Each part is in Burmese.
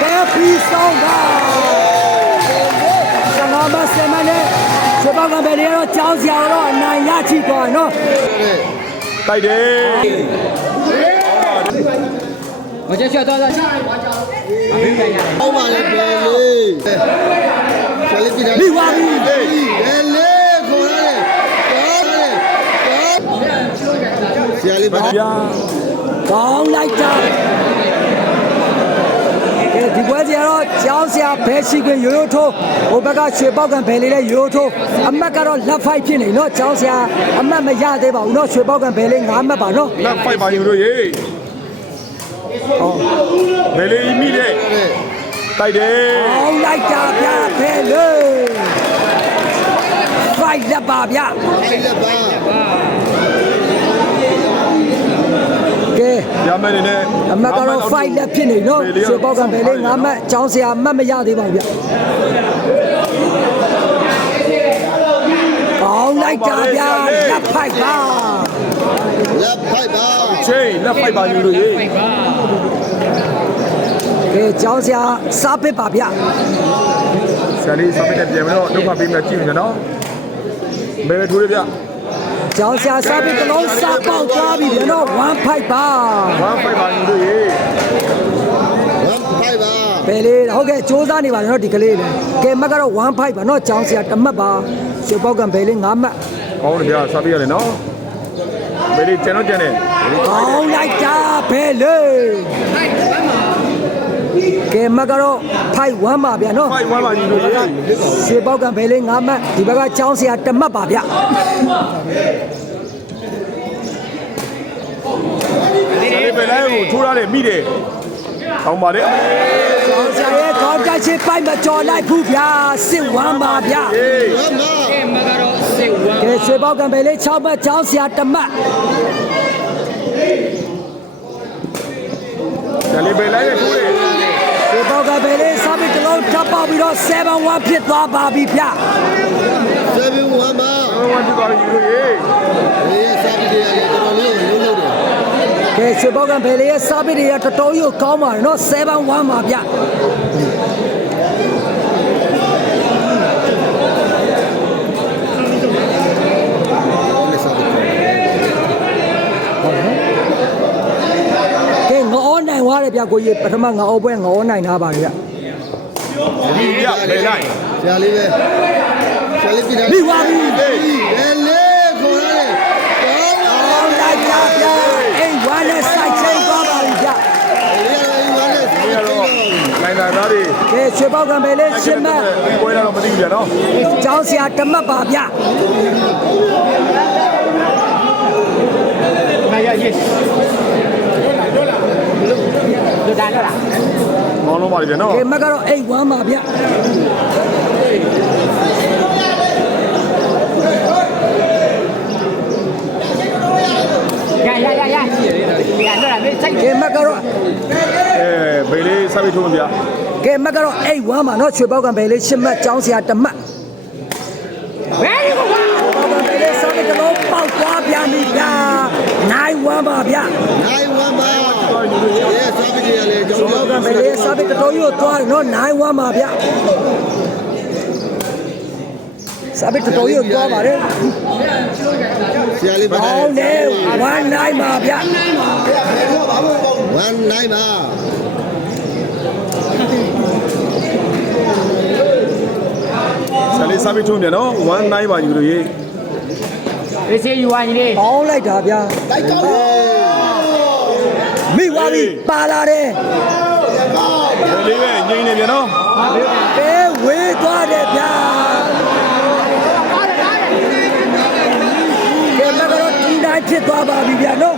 ကဲပြီးဆုံးတာဆန္ဒမစမနဲ့စပောက်ကပဲလေတော့ကြောင်းစရာတော့အနိုင်ရချိသွားနော် တိုက်တယ် 我这需要多少？我明白呀。 ဟောပါလေဘယ်လေးဆယ်လေးပြတာ ပြီးသွားပြီ ဘယ်လေးခေါ်ရတယ်ကောတယ်ကောဆရာလေးပါ ဗျာ ကောင်းလိုက်တာ ကဲဒီပွဲစီကတော့ကြောင်းစရာဘဲရှိခွင့်ရိုးရိုးထိုးဟိုဘက်ကရွှေပေါက်ကံဘဲလေးနဲ့ရိုးရိုးထိုးအမတ်ကတော့လက်ဖိုက်ဖြစ်နေနော်ကြောင်းစရာအမတ်မရသေးပါဘူးနော်ရွှေပေါက်ကံဘဲလေး၅မှတ်ပါနော်လက်ဖိုက်ပါယူလို့ရေဟောဘယ်လေးမိတဲ့တိုက်တယ်ကောင်းလိုက်တာဗျာဘဲလေးဖိုက်လက်ပါဗျာ အဲ့လက်ပါ ကဲ ရ မယ်နေနဲ့အမတ်ကတော့5လက်ဖြစ်နေနော်ရွှေပေါက်ကံပဲလေ9မှတ်ကျောင်းဆရာအမတ်မရသေးပါဘူးဗျကောင်းလိုက်တာဗျာလက်ဖိုက်ပါလက်ဖိုက်ပါချိန်လက်ဖိုက်ပါယူလို့ရေကဲကျောင်းဆရာစားပစ်ပါဗျဆရာလေးစာမနဲ့ပြန်ပြီးတော့ဒုက္ခပေးမယ်ကြည့်မယ်နော်ဘယ်ပဲထိုးရဗျ ကျောင်းဆရာစားပစ်တစ်လုံးစားပေါက်သွားပြီဗျနော်1ဖိုက်ပါဝမ်းဖိုက်ပါယူလို့ရေဝမ်ဖိုက်ပါပဲလေဟုတ်ကဲ့စူးစမ်းနေပါနော်ဒီကလေးလေကဲမတ်ကတော့1ဖိုက်ပါနော်ကျောင်းဆရာတစ်မှတ်ပါရွှေပေါက်ကံပဲလေ9မှတ်ကောင်းတယ်ဗျာစားပြရတယ်နော်ဘယ်လေးကျန်တော့ကျန်တယ်ကောင်းလိုက်တာပဲလေ ကဲမတ်ကတော့ဖိုက်1ပါဗျနော်ဖိုက်ဝမ်းပါယူလို့ရေရွှေပေါက်ကံဘဲလေး9မှတ်ဒီဘက်ကချောင်းဆရာတစ်မှတ်ပါဗျဆရာလေးပဲလိုက်ကိုထိုးရတယ်မိတယ်ကောင်းပါလေချောင်းဆရာရဲ့ခေါင်းတိုက်ချစ်ပိုက်မကြော်လိုက်ဘူးဗျာစစ်ဝမ်းပါဗျအေးဝမ်မာကဲရွှေပေါက်ကံဘဲလေး6မှတ်ချောင်းဆရာတစ်မှတ်ဆရာလေးပဲလိုက်နဲ့ထိုးတယ် ရွှေပေါက်ကံဘဲလေးစားပြီးတစ်လုံးထပ်ပေါက်ပြီးတော့7 1ဖြစ်သွားပါပြီဗျဆယ်ပြီးဝမ်မာဝမ်းကြည့်သွားယူလို့ရေဒီစာပြီးတယ်လေတော်တော်လေးကိုလုံးလုံးတယ်ကဲရွှေပေါက်ကံဘဲလေးရဲ့စားပြီးတွေကတော်တော်ကြီးကိုကောင်းပါတယ်နော်7 1ပါဗျ လက်စာပြီး ကဲငေါနိုင် သွားတယ်ဗျကိုကြီးပထမငေါပွဲငေါနိုင်ထားပါလေဗျဒီပြပဲလိုက်ဆရာလေးပဲဆရာလေးပြတာပြီးသွားပြီဘယ်လေးခေါ်ရတယ်ကောင်းလားကောင်းလိုက်တာဗျအိမ်ဝါနဲ့စိုက်ချိန်သွားပါပြီဗျလေးရဝမ်းနဲ့ဒီကတော့နိုင်တာသားတွေကဲရွှေပေါက်ကံပဲလေးရှင်းမတ်ပွဲလာတော့မသိဘူးဗျာနော်ကျောင်းဆရာတမတ်ပါဗျ那 ကောင်လုံးပါလိမ့်မယ်နော်ဒီမက်ကတော့အိတ်ဝမ်းပါဗျရရရရဒီကတော့လည်းစိတ်ဒီမက်ကတော့အဲဘေးလေးဆက်ပြီးထိုးမပြကဲမက်ကတော့အိတ်ဝမ်းပါနော်ရွှေပေါက်ကံဘေးလေးရှစ်မက်ចောင်းစရာတမက် very good တော်ကြီးကိုသွားတယ်နော်နိုင်ဝါမှာဗျစာပေတော်ကြီးကိုသွားပါတယ်ဆရာလေးဘာလဲဟောင်းနေဝမ်းနိုင်ပါဗျဝမ်းနိုင်ပါဆရာလေးစာပေထုံးပြန်နော်ဝမ်းနိုင်ပါယူလို့ရေးဒီစီယူဝိုင်းလေးပေါင်းလိုက်တာဗျာလိုက်ကောင်းမိသွားပြီပါလာတယ် ဝေလေးပဲငိမ့်နေပြန်နော်ပဲဝေးသွားတယ်ဗျာကဲမကတော့ဒီတိုင်းဖြစ်သွားပါပြီဗျာနော်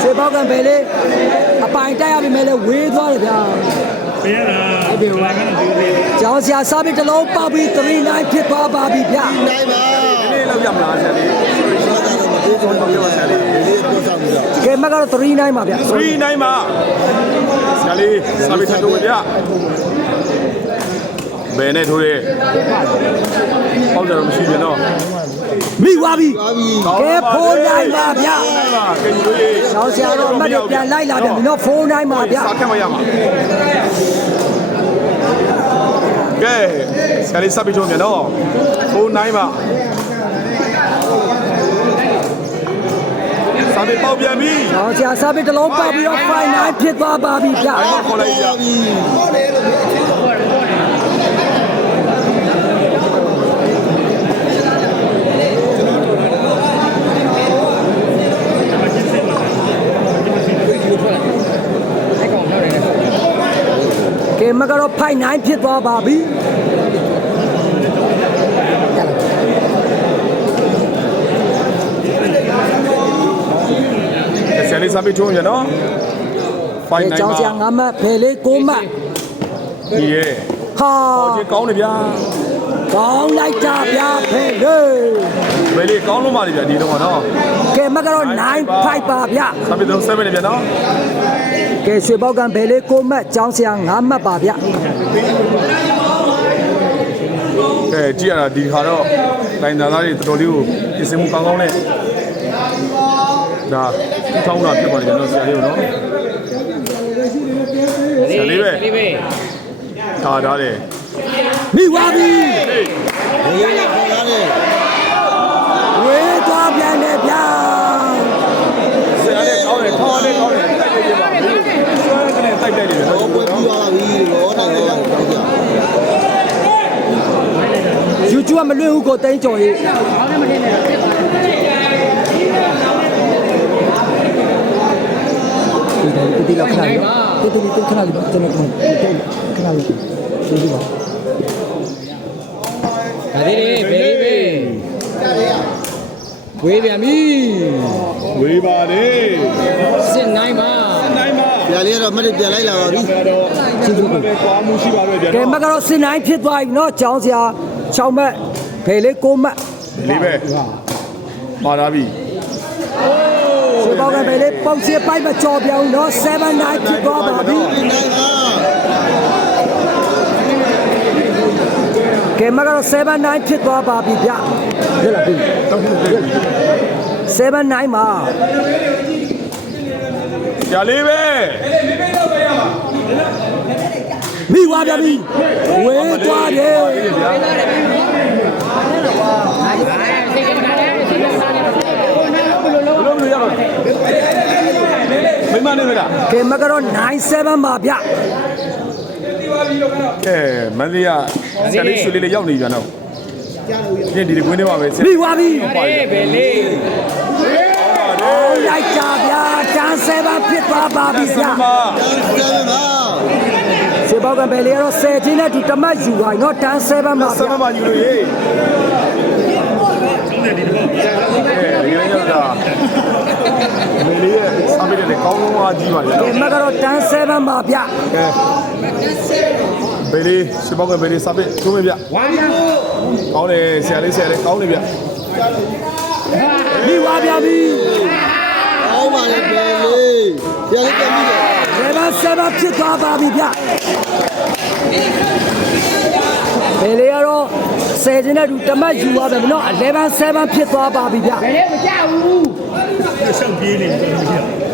စေပေါက်ကံပဲလေအပိုင်တိုက်ရပြီမဲ့လေဝေးသွားတယ်ဗျာပြန်လာအဲ့ဒီဝါကျောင်းဆရာစားပြီးတလုံးပေါက်ပြီး3 9ဖြစ်သွားပါပြီဗျာ9ပါဒီနေ့လောက်ရမလားဆရာလေး ဘာသာတော့မသိဘူးဘာပြောဆရာလေးလေးပြောဆောင်ပြီးတော့ကဲမကတော့3 9ပါဗျာ39ပါဆရာလေးစားပြီးထိုးဗျာဘယ်နဲ့ထိုးရဲပေါ့ကြတော့မရှိပြန်တော့မိသွားပြီပါပြီကဲဖိုးနိုင်ပါဗျာကဲညီတို့လေးကျောင်းဆရာတော်အမတ်တွေပြန်လိုက်လာပြန်ပြီနော်ဖိုးနိုင်ပါဗျာစားခက်မရမှာကဲဆရာလေးစပ်ပြီးထုံးပြန်တော့ဖိုးနိုင်ပါ စာပေပေါက်ပြန်ပြီကျောင်းဆရာစားပြီးတစ်လုံးပေါက်ပြီးတော့ဖိုင်နိုင်ဖြစ်သွားပါပြီဗျာအဲ့ခေါ်လိုက်ကြပါပြီကဲမကတော့ဖိုင်နိုင်ဖြစ်သွားပါပြီ လေးစပ်ပြီးထုံးပြန်တော့ဖိုင်ကဲနိုင်ကျောင်းပါဆရာငါမတ်ဖယ်လေးကိုမတ်ဒီရဲ့ဟာဟောချင်းကောင်းတယ်ဗျာကောင်းလိုက်တာဗျာဖယ်လေးဘယ်လေးကောင်းလို့ပါလိမ့်ဗျာဒီတော့တော့ကဲမကတော့9 5ပါဗျာစပ်ပြီးတော့7နဲ့ပြန်တော့ကဲရွှေပေါက်ကံဖယ်လေးကိုမတ်ကျောင်းဆရာငါမတ်ပါဗျာအဲကြည့်ရတာဒီခါတော့တိုင်းသားသားတွေတော်တော်လေးကိုပြင်ဆင်မှုကောင်းကောင်းနဲ့ ဒါထောင်းတာဖြစ်ပါတယ်ကျွန်တော်ဆရာလေးကိုနော်ဆရာလေးပဲလေးပဲထားထားတယ်မိသွားပြီဘယ်လိုလဲခေါ်လာတယ်ဝေးသွားပြန်တယ်ဗျာဆရာလေးကောင်းတယ်ထောင်းလေးကောင်းတယ်တိုက်တယ်ပြပါဆွဲကနေတိုက်တယ်တယ်နော်ဘောပွဲပြီးသွားပြီရောနိုင်ရောဟုတ်ကြယူကျူကမလွင့်ဘူးကိုတိန်ကျော်ရေး ဒီဒီလောက်ခဏလေးဒီဒီဒီခဏလေးကျွန်တော်ခဏလေးရှင်းပြပါ ဒါလေးလေးပဲလေးပဲဝေးပြန်ပြီ ဝေးပါလေ စစ်နိုင်ပါ နိုင်ပါ ပြလေးကတော့မတ်ပြန်လိုက်လာပါပြီ တော့ကျေးဇူးပဲကွာမှုရှိပါပဲဗျာ ကဲမကတော့စင်နိုင်ဖြစ်သွားပြီเนาะကျောင်းဆရာ6မှတ်ဖယ်လေး9မှတ် လေးပဲပါလာပြီ ရွှေ ပေါက်ကပဲလေပုတ်ချစ်ပိုက်မကြော်ပြောင်းတော့7 night ဖြစ်သွားပါပြီကဲမကတော့7 night ဖြစ်သွားပါပြီဗျရလားပြီတောက်ပြီ7 night မှာရလေးပဲမိွားပြပြီဝဲသွားတယ် မိမနေသလားကဲမကတော့97ပါဗျကဲမန္တလေးကဆရာလေးဆွေလေးလေးရောက်နေပြန်တော့ညဒီဒီကွင်းထဲမှာပဲဆရာပြီးသွားပြီပါတယ်ဘယ်လေးလိုက်ကြဗျာတန်းဆယ်ပါဖြစ်သွားပါပြီဗျာစေပေါက်ကဘယ်လေးကတော့ဆယ်ချင်းနဲ့ဒီတမတ်ယူပါနော်တန်းဆယ်ပါမှာဆယ်ပါမှာယူလို့ရေဒီနေ့ဒီတော့ဒီနေ့ရောက်တာ ပေးတယ်လေကောင်းကောင်းအားကြီးပါလေဒီမှာကတော့တန်း7ပါဗျကဲဘေးလေးရှင်းပေါက်ကဘေးလေးစပစ်ကျုံးမယ်ဗျဝိုင်းကောင်းတယ်ဆရာလေးဆရာလေးကောင်းတယ်ဗျမိဝါပြပြီကောင်းပါလေဘေးလေးဆရာလေးကမိတယ်ဘယ်မှာ7ပါဖြစ်သွားပါပြီဗျဘယ်လေးကတော့ဆယ်ချင်းနဲ့တူတမတ်ယူသွားတယ်မနော်11 7ဖြစ်သွားပါပြီဗျဘယ်လေးမကြဘူးဆက်ပြေးနေတယ်ဗျ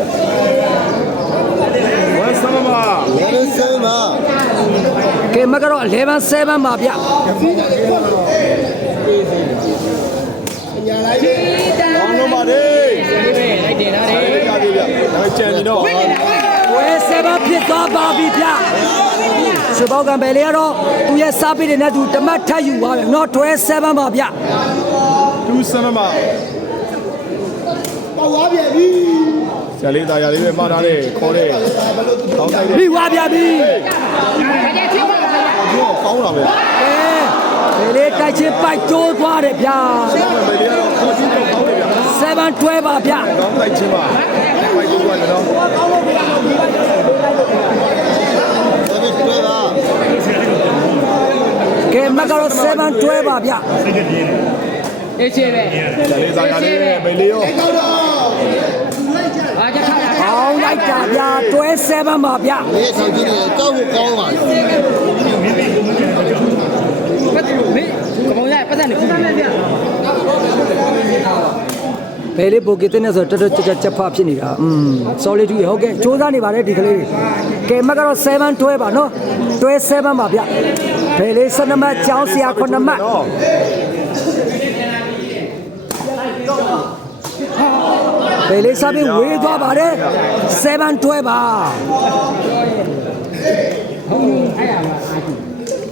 ဝမ်ဆမ်မာဝမ်ဆမ်မာကဲမကတော့11 7ပါဗျညာလိုက်တယ်ဘောင်းလုံးပါတယ်လိုက်တယ်လားလေလိုက်တယ်ဗျဒါကြံနေတော့ဝဲ7ဖြစ်သွားပါပြီဗျစပောက်ကံပဲလေကတော့သူရဲ့စားပိတွေနဲ့သူတမတ်ထပ်ယူသွားပြီနော်တွဲ7ပါဗျ2 7ပါပေါက်သွားပြန်ပြီ ဆရာလေးသားရလေးပဲမှားထားတယ်ခေါ်တယ်ကောင်းတိုက်တယ်မိသွားပြန်ပြီကောင်းတာပဲကဲပဲလေတိုက်ချင်းပိုက်ကျိုးသွားတယ်ဗျဘေးလေးကတော့ခေါ်ချင်းတော့ကောင်းတယ်ဗျ7 12ပါဗျကောင်းတိုက်ချင်းပါဖိုက်ကြည့်ပါတော့ဒါပဲတွေ့ပါကဲမကတော့7 12ပါဗျအေးချေပဲဆရာလေးသားရလေးဘေးလေးရောအားကြထားတာအော င်းလိုက်တာဗျ12 7ပါဗျလေးဆောင်ကြည့်နေကောက်ဖို့ကောင်းပါလေပတ်မေးကမောင်ရပတ်စံနေခုနေပြဘယ်လေးပိုကစ်တဲ့နဲ့ဆိုတော့တော်တော်ကြက်ကြက်ချက်ဖဖြစ်နေတာอืม solid 2ဟုတ်ကဲ့စူးစမ်းနေပါတယ်ဒီကလေးတွေကဲမကတော့7 12ပါနော်12 7ပါဗျဘယ်လေး12မှတ်ကျောင်းဆရာ9မှတ်နော် ဘယ်လေးစားပြီးဝေးသွားပါတယ်7 12ပါ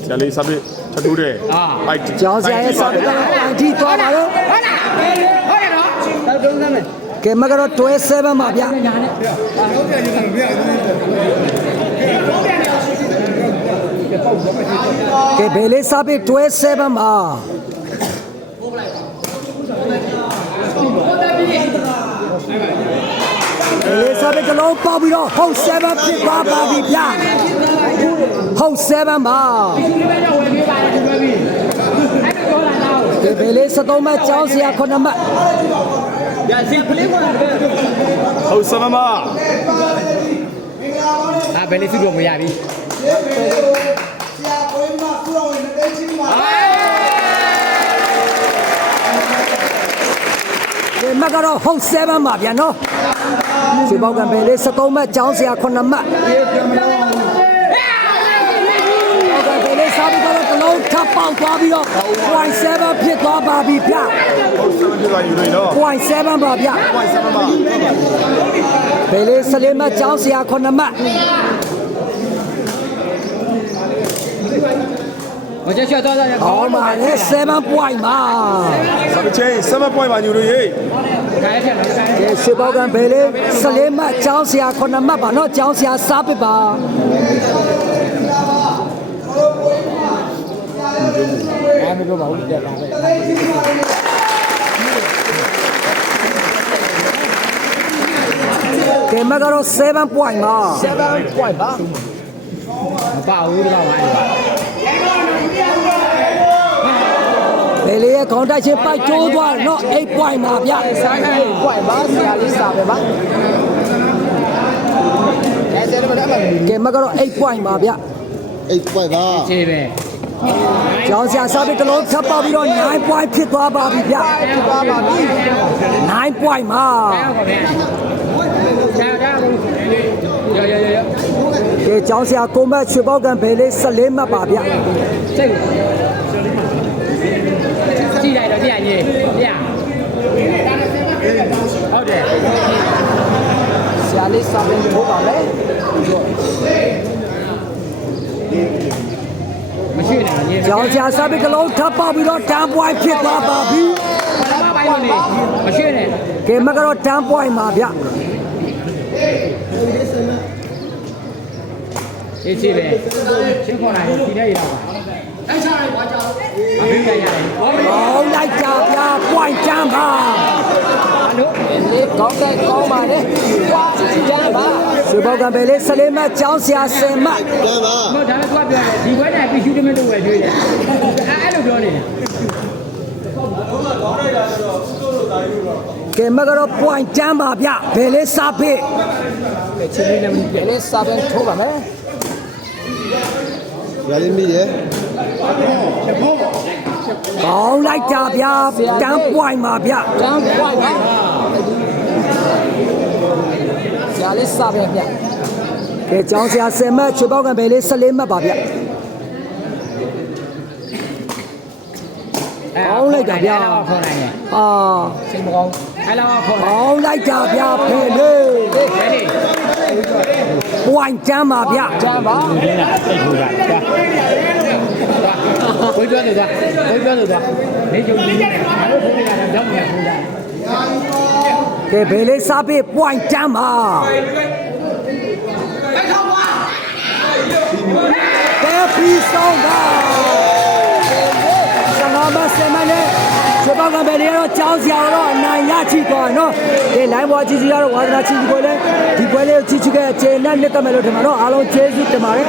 ဆရာလေးစပစ်ထထူးတယ်ပိုက်ကျောင်းဆရာရဲ့စားပြီးတော့အန်တီသွားပါတော့ဟုတ်လားဟုတ်တယ်နော်တော့တုံးစမ်းမယ်ကဲမကတော့12 7ပါဗျကဲဘယ်လေးစားပြီး12 7ပါ လေစားတဲ့ကလုံးပေါက်ပြီးတော့ဟုတ်7ဖြစ်သွားပါပြီဗျဟုတ်7ပါဒီဘယ်လေး73မှတ်ကျောင်းဆရာ9မှတ်ရစီပလေးဝင်တယ်ဟုတ်စမမအာဘယ်လေးစုတော့မရပြီဒီမှတ် ကတော့ဟုတ်7ပါဗျာနော်ရွှေပေါက်ကံဘယ်လေး73မှတ်ကျောင်းဆရာ9မှတ်ဟုတ်ကဲ့ဘယ်လေးစားပြီးတော့ကလုံးထပ်ပေါက်သွားပြီးတော့0.7ဖြစ်သွားပါပြီဗျဟုတ်စမပြသွားယူနေနော်0.7ပါဗျပိုက်စမမဘယ်လေး14မှတ်ကျောင်းဆရာ9မှတ် 我这需要多少人？ ဟောပါလေ7 point ပါ စပစ်ချင်းစမပွိုင်းပါယူလို့ရေ 看一下，看一下。 ကဲရွှေပေါက်ကံဘယ်လေး14မှတ်ကျောင်းဆရာ9မှတ်ပါနော်ကျောင်းဆရာစားပစ်ပါ 哎，没给我五点两位。 ကဲမှတ်ကတော့7 point ပါ 把五的把完了。 လေလေရဲ့ခေါင်းတိုက်ချင်းပိုက်ကျိုးသွားတော့8 point ပါဗျဆိုင်ခိုင်း point ပါဆရာလေးစာပဲပါအဲဒါလည်းမလားကဲမကတော့8 point ပါဗျ8 point ပါခြေပဲကျောင်းဆရာစာပေတလုံးဆက်ပေါပြီးတော့9 point ဖြစ်သွားပါပြီဗျဖြစ်သွားပါပြီ9 point ပါရရရရကဲကျောင်းဆရာကိုမတ်ချွေပေါက်ကံဘယ်လေး14မှတ်ပါဗျစိတ် လေးစာမင်းပို့ပါမယ်မရှိနေကြောင်ချာစာပေကလုံးထပ်ပေါက်ပြီးတော့10 point ဖြစ်သွားပါပြီပထမပိုင်းလို့နေမရှိနေကဲမကတော့10 point ပါဗျအေးချေပဲချင်းခေါ်လာရင်ဒီနေ့ရတာပါတိုက်ချလိုက်ပါကြောင်အမေကရတယ်ဘောလိုက်ကြပြပွိုင်ချမ်းပါအလို့လေကောင်းတဲ့ကောင်းပါလေ ရွှေပေါက်ကံဘယ်လေး14မှတ်ကျောင်းဆရာ10မှတ်ကျမ်းပါမဟုတ်ဒါလည်းသူကပြောတယ်ဒီဘက်နဲ့ပြီးရှူတမလို့ဝယ်တွေ့တယ်အဲအဲ့လိုပြောနေတယ်ကဲမှတ်ကတော့ point 10ပါဗျဘယ်လေးစားပစ်ချင်းလေးလည်းမပြည့်လေးစားပစ်ထိုးပါမယ်ရလေးမိရဲ့ကောင်းလိုက်ကြဗျာ10 point ပါဗျတန်းပွိုက်ပါ ဆရာလေး စားပစ်ဗျကဲကျောင်းဆရာ10မှတ်ရွှေပေါက်ကံဘယ်လေး14မှတ်ပါဗျခေါ်နိုင်ရဲ့အာစိတ်မကောင်းအဲ့လောက်ခေါ်နိုင်ကောင်းလိုက်ကြဗျာဘယ်လေးဘယ်နေ point 10ပါဗျကျမ်းပါဒီကတိတ်ထူတာဘယ်ပြောတယ်ကွာဘယ်ပြောတယ်ကွာနေကြုံနေတယ်ဘာလို့ထိုးရတာကြောက်နေထိုးတာ ကဲဘယ်လေးစားပစ် point 10ပါကဲပြီးဆုံးပါဆန္ဒမဆမနဲ့စပောက်ကဘယ်လေးတော့ကြောင်းစရာတော့အနိုင်ရချိသွားနော်ဒီ line ပေါ်ကြီးကြီးကတော့ဝါသနာချီကြီးကိုလည်းဒီပွဲလေးကိုကြည့်ချခဲ့တဲ့ကျေနပ်နှစ်သက်မယ်လို့ထင်ပါတော့အားလုံးကျေးဇူးတင်ပါတယ်